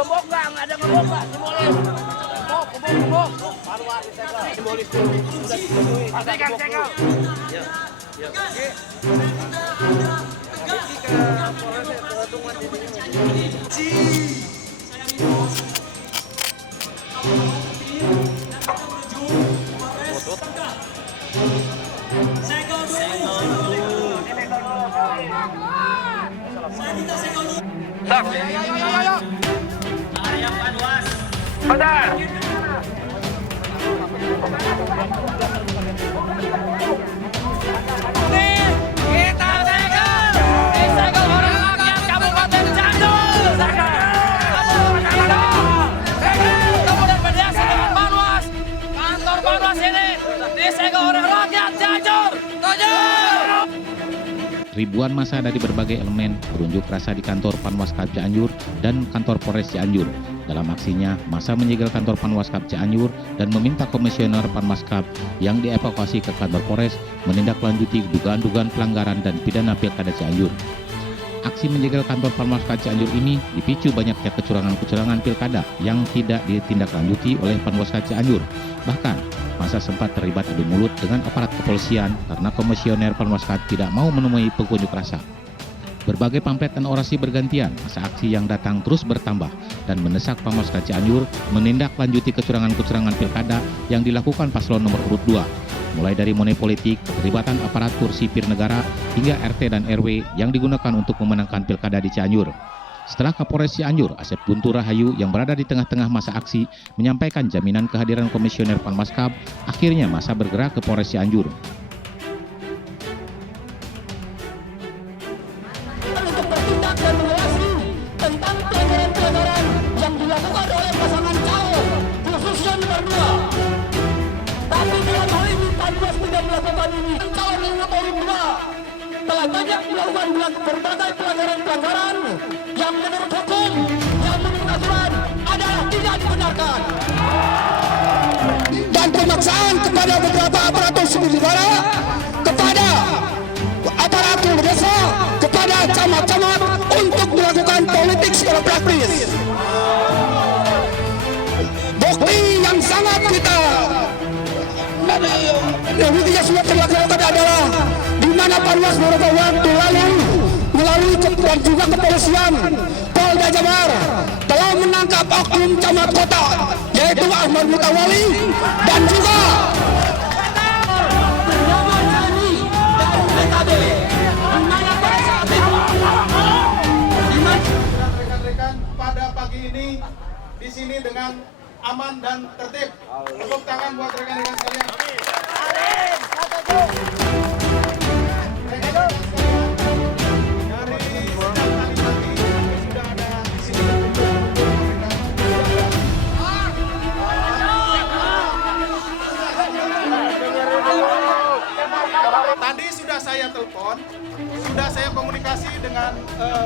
Gembok nggak ada gembok nggak, simbolis. Gembok. Panwas disegel. Simbolis dulu. Sudah disetujui. Pastikan segel. Ya. Oke. Habis ke Polres Tungan ini. Stop. Ayo. Area Panwas. Benar. Kita segel orang rakyat Kabupaten Cianjur. Kemudian mediasi dengan Panwas. Kantor Panwas ini disegel orang rakyat Cianjur. Ribuan massa dari berbagai elemen berunjuk rasa di kantor Panwaskap Cianjur dan kantor Polres Cianjur. Dalam aksinya, massa menyegel kantor Panwaskap Cianjur dan meminta komisioner Panwaskap yang dievakuasi ke kantor Polres menindaklanjuti dugaan-dugaan pelanggaran dan pidana Pilkada Cianjur. Aksi menyegel kantor Panwaskap Cianjur ini dipicu banyaknya kecurangan-kecurangan Pilkada yang tidak ditindaklanjuti oleh Panwaskap Cianjur. Bahkan, massa sempat terlibat adu mulut dengan aparat kepolisian karena komisioner Panwaskap tidak mau menemui pengunjuk rasa. Berbagai pamflet dan orasi bergantian, massa aksi yang datang terus bertambah dan mendesak Panwaskap Cianjur menindaklanjuti kecurangan-kecurangan Pilkada yang dilakukan paslon nomor urut 2. Mulai dari money politik, keterlibatan aparatur sipil negara, hingga RT dan RW yang digunakan untuk memenangkan Pilkada di Cianjur. Setelah Kapolres Cianjur, Asep Guntur Rahayu yang berada di tengah-tengah massa aksi menyampaikan jaminan kehadiran komisioner Panwaskap, akhirnya massa bergerak ke Polres Cianjur. Untuk bertindak dan mengawasi tentang pelanggaran-pelanggaran yang dilakukan oleh pasangan calon, khususnya nomor 2. Tapi dalam hal ini Panwas tidak melakukan ini. Calon nomor 2 telah banyak melakukan berbagai pelanggaran-pelanggaran yang menurut hukum, yang menurut aturan adalah tidak dibenarkan. Dan pemaksaan kepada beberapa aparatur sipil negara, kepada aparatur desa, kepada camat-camat untuk melakukan politik secara praktis. Bukti yang sangat kita yang sudah terlaksana adalah di mana Panwas beberapa waktu lalu melalui dan juga kepolisian Polda Jabar telah menangkap oknum camat kota yaitu Ahmad Mutawali dan juga rekan-rekan pada pagi ini di sini dengan aman dan tertib. Tepuk tangan buat rekan-rekan sekalian. Tadi sudah saya telepon, sudah saya komunikasi dengan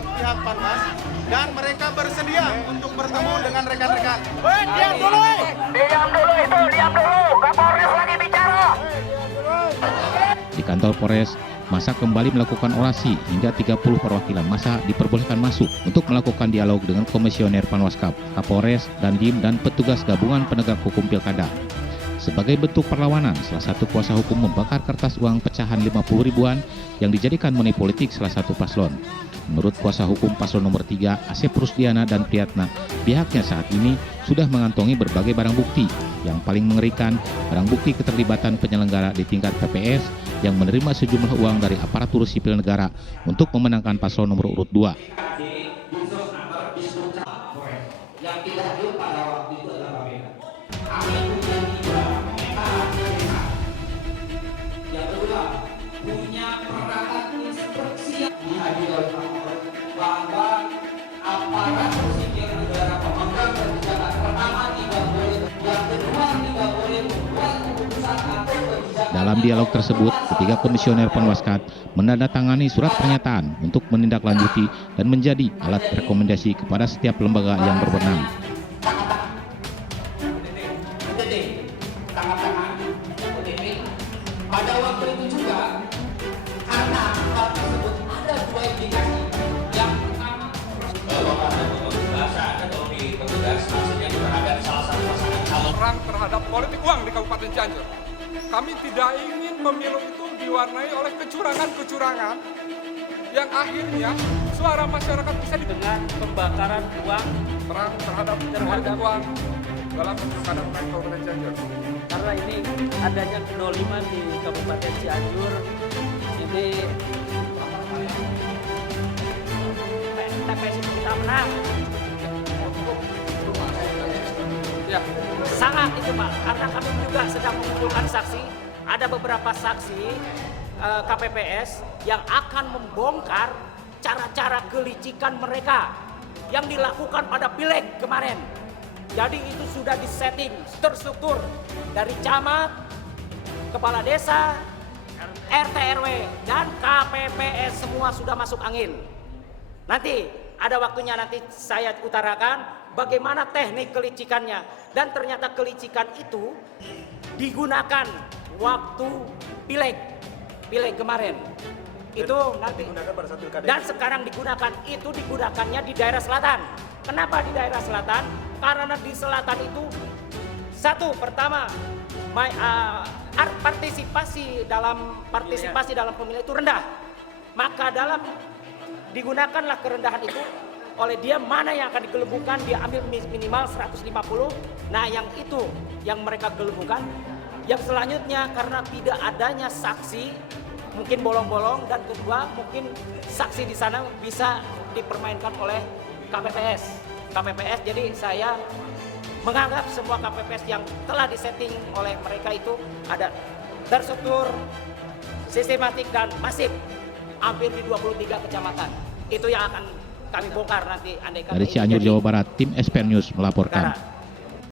pihak Panwas dan mereka bersedia untuk bertemu dengan rekan-rekan. Diam dulu. Kapolres lagi bicara. Di kantor Polres, massa kembali melakukan orasi hingga 30 perwakilan massa diperbolehkan masuk untuk melakukan dialog dengan komisioner Panwaskap, Kapolres, Dandim, dan petugas gabungan penegak hukum Pilkada. Sebagai bentuk perlawanan, salah satu kuasa hukum membakar kertas uang pecahan 50 ribuan yang dijadikan money politik salah satu paslon. Menurut kuasa hukum paslon nomor 3, Asep Rusdiana dan Priyatna, pihaknya saat ini sudah mengantongi berbagai barang bukti. Yang paling mengerikan, barang bukti keterlibatan penyelenggara di tingkat PPS yang menerima sejumlah uang dari aparatur sipil negara untuk memenangkan paslon nomor urut 2. Yang tidak hadir pada waktu itu adalah KPK. Yang kedua, punya perangkat instruksi yang dihadirkan bahwa aparatur sipil negara pemegang kebijakan pertama tidak boleh, yang kedua tidak boleh membuat keputusan atau kebijakan. Dalam dialog tersebut, ketiga komisioner Panwaskap menandatangani surat pernyataan untuk menindaklanjuti dan menjadi alat rekomendasi kepada setiap lembaga yang berwenang. Pada waktu itu juga, karena hal tersebut ada dua indikasi. Yang pertama, bahwa ada bahasa ada kalau di terhadap politik uang di Kabupaten Cianjur. Kami tidak ingin pemilu itu diwarnai oleh kecurangan-kecurangan yang akhirnya suara masyarakat bisa Dengan pembakaran uang terang terhadap politik uang dalam pilkada Kabupaten Cianjur. karena ini adanya kedoliman di Kabupaten Cianjur. Ini TPS itu kita menang. Ya, Sangat itu Pak, karena kami juga sedang mengumpulkan saksi. Ada beberapa saksi KPPS yang akan membongkar cara-cara kelicikan mereka yang dilakukan pada pileg kemarin. Jadi itu sudah disetting terstruktur dari camat, kepala desa, RT RW dan KPPS semua sudah masuk angin. Nanti ada waktunya nanti saya utarakan bagaimana teknik kelicikannya, dan ternyata kelicikan itu digunakan waktu pileg kemarin. Itu nanti dan sekarang digunakannya di daerah selatan. Kenapa di daerah selatan? Karena di selatan itu satu pertama partisipasi dalam pemilu itu rendah. Maka digunakanlah kerendahan itu oleh dia, mana yang akan digelembungkan dia ambil minimal 150. Nah yang itu yang mereka gelembungkan. Yang selanjutnya karena tidak adanya saksi, mungkin bolong-bolong, dan kedua mungkin saksi di sana bisa dipermainkan oleh KPPS. Jadi saya menganggap semua KPPS yang telah disetting oleh mereka itu ada terstruktur, sistematik dan masif, hampir di 23 kecamatan. Itu yang akan kami bongkar nanti andai kata Dari Cianjur, Jawa Barat, tim SPN News melaporkan.